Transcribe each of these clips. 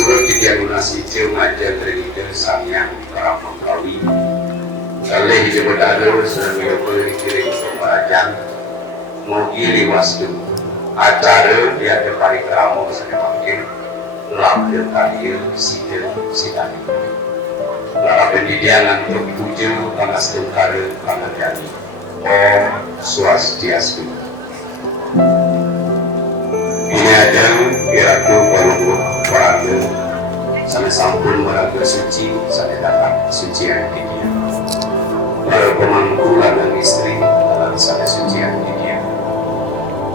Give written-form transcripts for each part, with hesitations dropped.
surat didiagnosis remaja dari Samyang Karamangkawi kali hidup berada sedang berpikir kebahagiaan mugi liwas tu acara dia ada parikrama semakin lahir kali sidang lalu pendidikan untuk puja panas tengkara pangadani Om Swastiastu. Ini ada iratu palunggu paraga sampai sampun meraga suci sampai datang sucian di dia para pemangku dan istri dalam sampai sucian di dia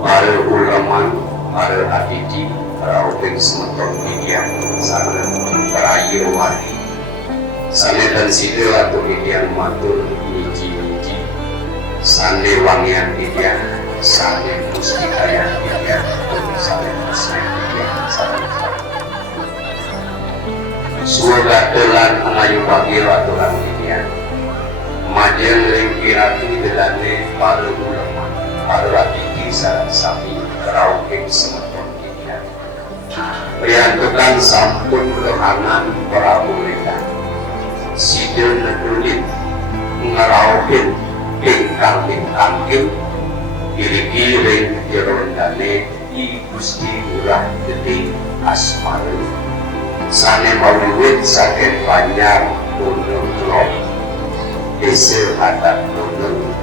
para ulama, para aditi, para openg semeton di dia sana para yewari sana dan situ atau di dia matur niji sana wangian di dia sana mustikaya di dia sana surga telan angayu bagi aturan dia majen lengkiratu delane para ulama para aditi sarang sami kerauking semeton dia priantukan sampun lehanan para mulia sidel nedulit ngeraukin ingkang giring jerondane di Gusti Urah Gede Asmaru sane mawiwit saking panjang Gunung Klop Desa Hadat Gunung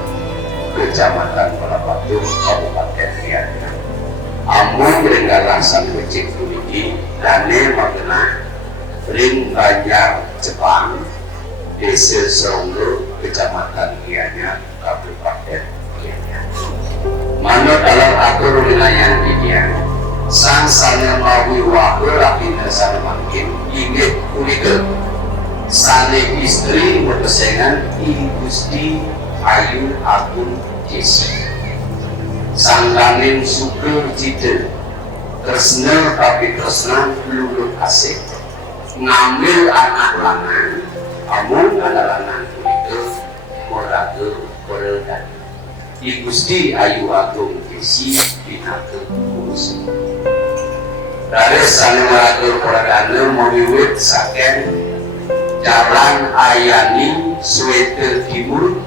Kecamatan Palapatu Kabupaten Riau amun renggalah sang becik puniki dane magena ring Banjar Jepang Desa Songgo Kecamatan Riau Kabupaten Riau manut dalam atur wilayah dia sang sana mawi wakil lakinda sana makin inget kulikel sana istri berkesengan Gusti Ayu Agung Jesi sang kanin suka jidel tresna tapi tresna lulur asik ngambil anak lanang amun anak lanang kulikel moraga koredan Gusti Ayu Agung Jesi binatang kursi dari sana meratur koradana mewiwit saken jalan Ayani Swete Timur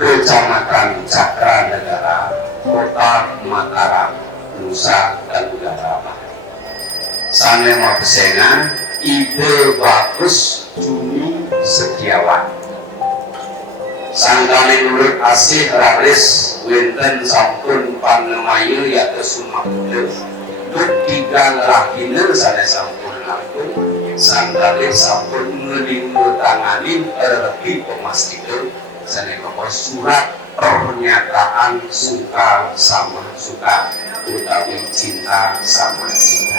Kecamatan Cakra Negara Kota Mataram Nusa Tenggara Barat sana mau pesengan ide bagus Juni Setiawan sangkali nurut asih raris wenten sampun panemayu yaitu sumakudel ketiga lahina sana sampun lampung sangkali sampun ngelingu tanganin terlebih pemastikan sana nomor surat pernyataan suka sama suka utawi cinta sama cinta